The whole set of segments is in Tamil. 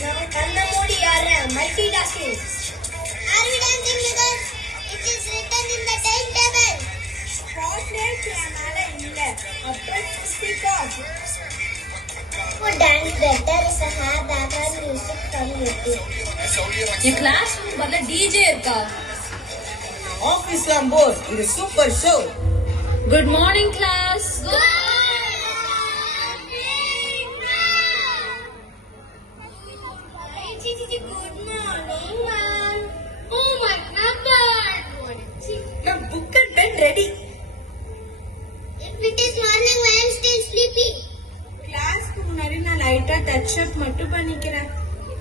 No, Kannamudi are multitasking. Are we dancing because it is written in the timetable? Spotlight camera illa. Speak off. For dance better is a have background music from YouTube. In classroom balla DJ irka. Office on board. It is super show. Good morning class. Good morning, ma'am. Oh my God. Ma'am, book and pen ready. If it is morning, I am still sleepy. Class க்கு முன்னாடி நான் லைட்டா டச் அப் மட்டும் பண்ணிக்கிறேன்.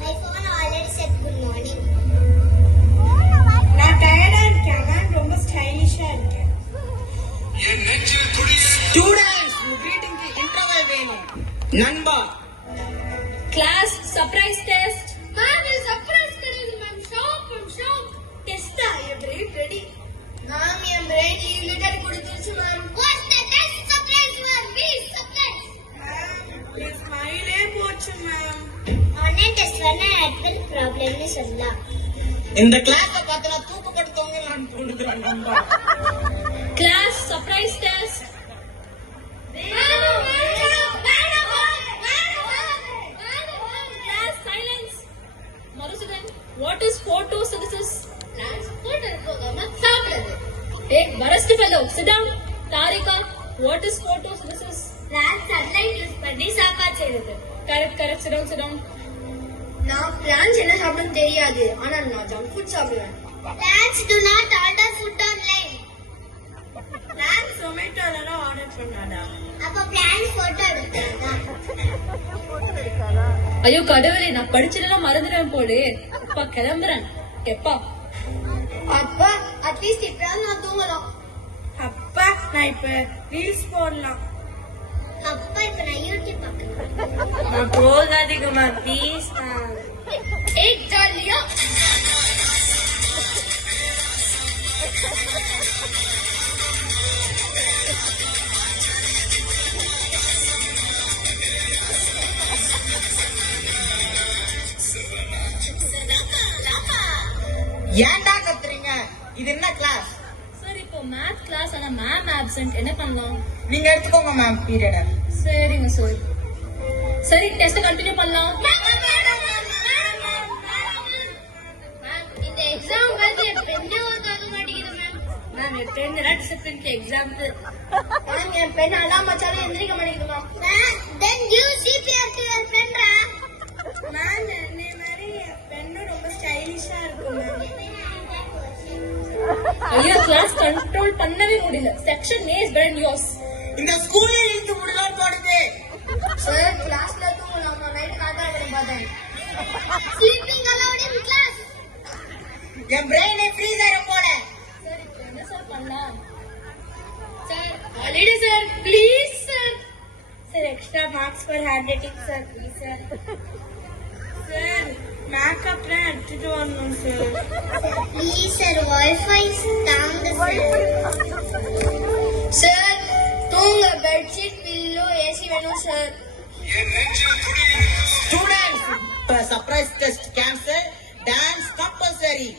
My phone already said good morning. நான் டயர்டா இருக்கேன். நான் ரொம்ப ஸ்டைலிஷா இருக்கேன். Students, greeting க்கு interval வேணும். நண்பா. Class surprise test. Ma'am, this surprise கிடையாது ma'am. Shop. Test your brain ready. Ma'am, your brain illiterate கொடுத்துருச்சு ma'am. What's the test surprise for me? Surprise. Ma'am, ஸ்மைலே போச்சு ma'am. Online test பண்ணா ஆப்பிள் ப்ராப்ளம்னு சொல்லலாம். இந்த கிளாஸ பார்த்தா தூக்கப்படுத்தவங்க நான் தோணுகிறேன் நண்பா. Class surprise test. Class silence. Marusudan, what is photosynthesis? Take worst fellow. Sit down. Tarika, what is photosynthesis? sunlight use பண்ணி சாப்பாடு செய்யறது. Correct. Sit down. நான் பிளான்ஸ் என்ன சாப்பிடுன்னு தெரியாது. ஆனா நான் ஜங்க் ஃபுட் சாப்பிடுவேன். Plants do not order food online. Plants Zomatoல ஆர்டர் பண்ணாடா. அப்ப plants photo எடுத்தாங்க. ஐயோ கடவுளே, நான் படிச்சதெல்லாம் மறந்துடுவேன் போலே. அப்பா கிளம்புறேன். எப்பா அப்பா அட்லீஸ்ட் இப்ப நான் தூங்கலாம். அப்பா நான் இப்ப ரீல்ஸ் போடலாம். அப்பா இப்ப நான் யூடியூப் பார்க்கணும். போகாதீங்க மேம் ப்ளீஸ். एक डालिया ஏன்டா கத்துறீங்க? இது என்ன கிளாஸ்? சார் இப்போ மேத் கிளாஸ் ஆனா மேம் ஆப்சென்ட், என்ன பண்ணலாம்? நீங்க எடுத்துக்கோங்க மேம் பீரியட. சரிங்க சார். சரி டெஸ்ட் கண்டினியூ பண்ணலாம். இந்த எக்ஸாம் வந்து பெண்ணே ஒதுக்க மாட்டேங்குது மேம். மேம் என் பெண் டிசிப்ளின்க்கு எக்ஸாம்பிள். மேம் என் பெண் அலாம் வச்சாலும் எந்திரிக்க மாட்டேங்குது ma'am. then you CPR to your friend ra. Ma'am என்னை மாதிரி என் பெண்ணும் ரொம்ப ஸ்டைலிஷா இருக்கும் மேம். ஐயோ கிளாஸ் கண்ட்ரோல் பண்ணவே முடியல. Section A is better than yours. இந்த ஸ்கூல்ல இருந்து முடியலாம் போடுது. சார் கிளாஸ்ல தூங்கலாம். நான் நைட் காட்டாடுறேன் பார்த்தேன். Sleeping allowed in class. என் பிரெயினே ஃப்ரீஸ் ஆயிரும் போல. சார் இப்போ என்ன சார் பண்ணலாம்? Sir holiday sir please sir. Sir extra marks for handwriting sir please sir. Sir மேக்கப்லாம் எடுத்துட்டு வரணும் சார். Please sir, Wi-Fi தாங்க சார் தூங்க பெட்ஷீட் பில்லோ ஏசி வேணும் sir. Students, surprise test cancel. Dance compulsory.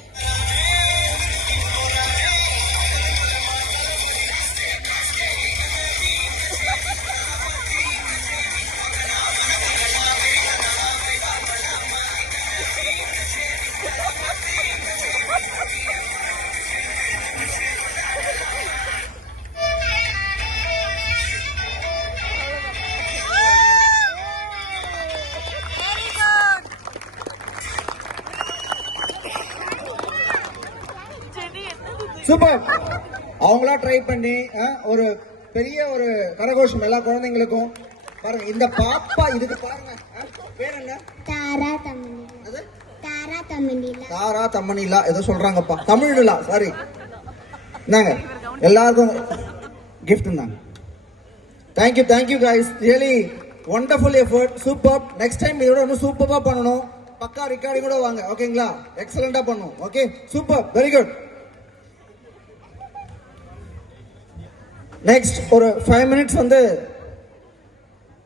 Super. அவங்களா ட்ரை பண்ணி ஒரு பெரிய ஒரு கரகோஷம் எல்லா குழந்தைங்களுக்கும். பாருங்க இந்த பாப்பா, இதுக்கு பாருங்க பேர் என்ன? தாரா தமிழ். தாரா தம்மனிலா ஏதோ சொல்றாங்கப்பா. தமிழ்லா சாரி. இந்தாங்க எல்லாருக்கும் கிஃப்ட் இருந்தாங்க. Thank you guys, really wonderful effort, super. Next time இதோட இன்னும் சூப்பரா பண்ணணும். பக்கா ரெக்கார்டிங் கூட வாங்க, ஓகேங்களா? எக்ஸலண்டா பண்ணும். Okay super, very good. Next ஒரு 5 minutes வந்து